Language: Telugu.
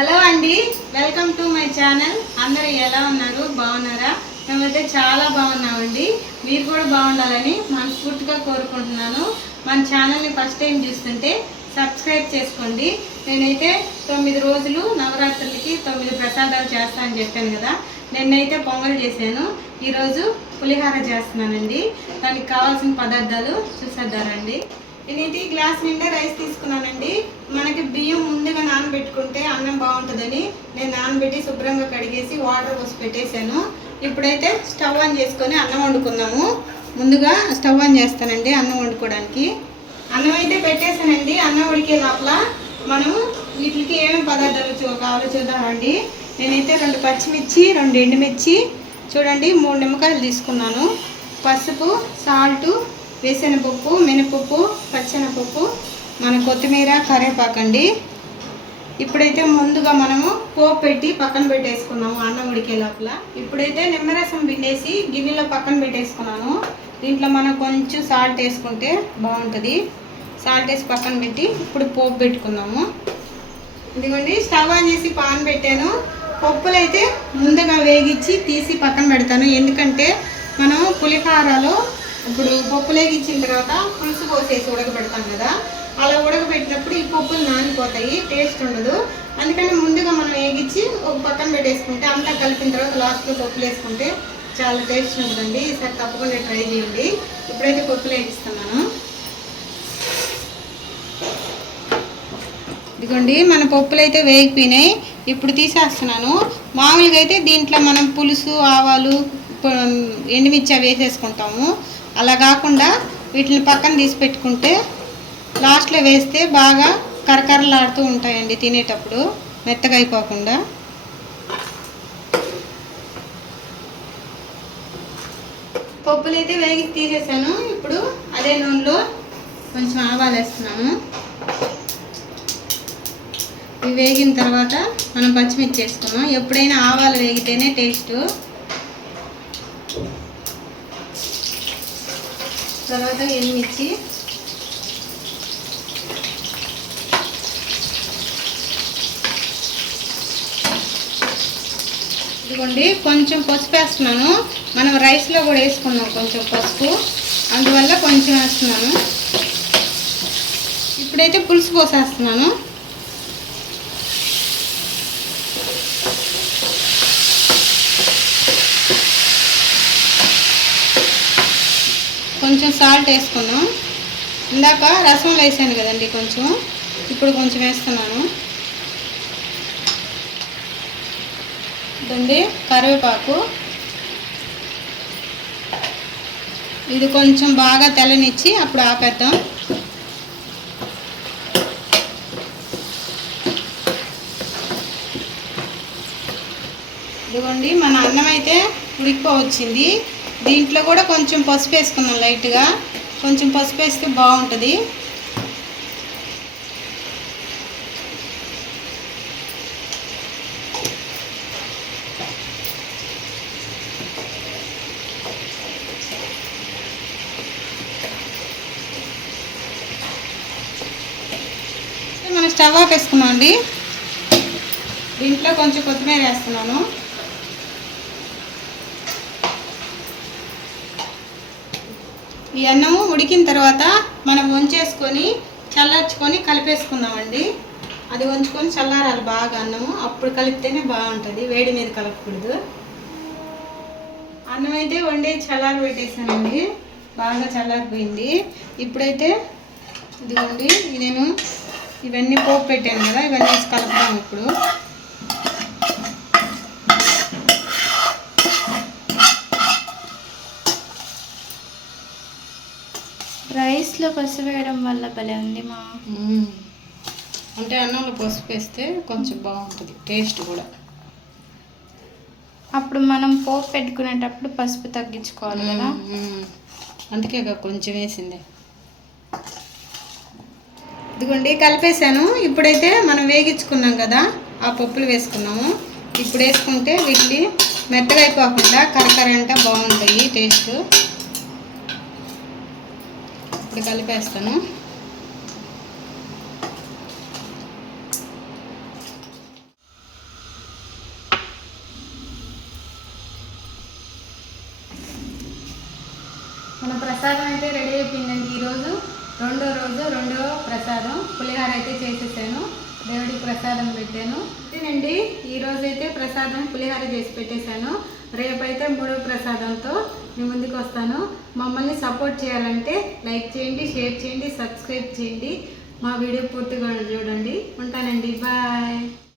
హలో అండి వెల్కమ్ టు మై ఛానల్. అందరూ ఎలా ఉన్నారు? బాగున్నారా? మేమైతే చాలా బాగున్నామండి. మీరు కూడా బాగుండాలని మనస్ఫూర్తిగా కోరుకుంటున్నాను. మన ఛానల్ని ఫస్ట్ టైం చూస్తుంటే సబ్స్క్రైబ్ చేసుకోండి. నేనైతే తొమ్మిది రోజులు నవరాత్రులకి తొమ్మిది ప్రసాదాలు చేస్తా అని చెప్పాను కదా. నిన్నైతే పొంగల్ చేశాను. ఈరోజు పులిహార చేస్తున్నానండి. దానికి కావాల్సిన పదార్థాలు చూసేద్దారండి నేనైతే ఈ గ్లాస్ నిండా రైస్ తీసుకున్నానండి. మనకి బియ్యం ముందుగా నానబెట్టుకుంటే అన్నం బాగుంటుందని నేను నానబెట్టి శుభ్రంగా కడిగేసి వాటర్ పోసి పెట్టేశాను. ఇప్పుడైతే స్టవ్ ఆన్ చేసుకొని అన్నం వండుకున్నాము ముందుగా స్టవ్ ఆన్ చేస్తానండి అన్నం వండుకోవడానికి. అన్నం అయితే పెట్టేశానండి. అన్నం ఉడికే లోపల మనం వీటికి ఏమేమి పదార్థాలు కావాలో చూద్దామండి నేనైతే రెండు పచ్చిమిర్చి రెండు ఎండుమిర్చి చూడండి మూడు నిమ్మకాయలు తీసుకున్నాను. పసుపు సాల్టు వేసనపప్పు మినపప్పు పచ్చనపప్పు మన కొత్తిమీర కరివేపాకండి. ఇప్పుడైతే ముందుగా మనము పోపు పెట్టి పక్కన పెట్టేసుకున్నాము అన్నం ఉడికే లోపల. ఇప్పుడైతే నిమ్మరసం పిండేసి గిన్నెలో పక్కన పెట్టేసుకున్నాను దీంట్లో మనం కొంచెం సాల్ట్ వేసుకుంటే బాగుంటుంది. సాల్ట్ వేసి పక్కన పెట్టి ఇప్పుడు పోపు పెట్టుకున్నాము ఇదిగోండి స్టవ్ ఆన్ చేసి పాన్ పెట్టాను. పప్పులు అయితే ముందుగా వేగించి తీసి పక్కన పెడతాను. ఎందుకంటే మనం పులిహారలో ఇప్పుడు పప్పు లేగించిన తర్వాత పులుసు పోసేసి ఉడకబెడతాం కదా అలా ఉడకబెట్టినప్పుడు ఈ పప్పులు నానిపోతాయి టేస్ట్ ఉండదు. అందుకని ముందుగా మనం వేగించి ఒక పక్కన పెట్టేసుకుంటే అంతా కలిపిన తర్వాత లాస్ట్లో పప్పులు వేసుకుంటే చాలా టేస్ట్ ఉంటుందండి. ఈసారి తప్పకుండా ట్రై చేయండి. ఇప్పుడైతే పప్పులు వేగిస్తున్నాను ఇదిగోండి మన పప్పులు అయితే వేగిపోయినాయి. ఇప్పుడు తీసేస్తున్నాను. మామూలుగా అయితే దీంట్లో మనం పులుసు ఆవాలు ప- ఎండుమిర్చి అవి వేసేసుకుంటాము. అలా కాకుండా వీటిని పక్కన తీసి పెట్టుకుంటే లాస్ట్లో వేస్తే బాగా కరకరలాడుతూ ఉంటాయండి తినేటప్పుడు మెత్తగా అయిపోకుండా. పప్పులు అయితే వేగి తీసేసాను. ఇప్పుడు అదే నూనెలో కొంచెం ఆవాలు వేస్తున్నాము. ఇవి వేగిన తర్వాత మనం పచ్చిమిర్చి వేసుకున్నాం ఎప్పుడైనా ఆవాలు వేగితేనే టేస్ట్. తర్వాత ఎండుమిర్చి ఇదిగోండి కొంచెం పసుపు వేస్తున్నాను. మనం రైస్లో కూడా వేసుకున్నాం కొంచెం పసుపు. అందువల్ల కొంచెం వేస్తున్నాను. ఇప్పుడైతే పులుసు పోసేస్తున్నాను. కొంచెం సాల్ట్ వేసుకున్నాం. ఇందాక రసం వేసాను కదండి కొంచెం. ఇప్పుడు కొంచెం వేస్తున్నాను. ఇదండి కరివేపాకు. ఇది కొంచెం బాగా తెల్లనిచ్చి అప్పుడు ఆపేద్దాం. ఇదిగోండి మన అన్నం అయితే ఉడికిపోవచ్చింది. దీంట్లో కూడా కొంచెం పసుపు వేసుకున్నాం లైట్గా. కొంచెం పసుపు వేస్తే బాగుంటుంది. మనం స్టవ్ ఆఫ్ వేసుకున్నాం అండి దీంట్లో కొంచెం కొత్తిమీర వేస్తున్నాను. ఈ అన్నము ఉడికిన తర్వాత మనం వంచేసుకొని చల్లార్చుకొని కలిపేసుకుందామండి. అది వంచుకొని చల్లారాలి బాగా అన్నము. అప్పుడు కలిపితేనే బాగుంటుంది. వేడి మీద కలపకూడదు. అన్నం అయితే వండి చల్లారి పెట్టేసానండి బాగా చల్లారిపోయింది. ఇప్పుడైతే ఇదిగోండి నేను ఇవన్నీ పోపు పెట్టాను కదా ఇవన్నీ వేసి ఇప్పుడు. రైస్లో పసుపు వేయడం వల్ల భలే ఉంది మా. అంటే అన్నంలో పసుపు వేస్తే కొంచెం బాగుంటుంది టేస్ట్ కూడా. అప్పుడు మనం పోపు పెట్టుకునేటప్పుడు పసుపు తగ్గించుకోవాలి కదా. అందుకే కొంచెం వేసింది. ఇదిగోండి కలిపేసాను ఇప్పుడైతే మనం వేగించుకున్నాం కదా ఆ పప్పులు వేసుకున్నాము. ఇప్పుడు వేసుకుంటే వీటిని మెత్తగా అయిపోకుండా కరకరంట బాగుంటాయి టేస్ట్. ఇప్పుడు కలిపేస్తాను. మన ప్రసాదం అయితే రెడీ అయిపోయిందండి ఈరోజు. రెండో రోజు రెండో ప్రసాదం. పులిహార అయితే చేసేసాను. దేవుడికి ప్రసాదం పెట్టాను. అండి ఈరోజు అయితే ప్రసాదం పులిహార చేసి పెట్టేశాను. రేపైతే మూడో ప్రసాదంతో మీ ముందుకు వస్తాను. మమ్మల్ని సపోర్ట్ చేయాలంటే లైక్ చేయండి షేర్ చేయండి సబ్స్క్రైబ్ చేయండి. మా వీడియో పూర్తిగా చూడండి. ఉంటానండి. బాయ్.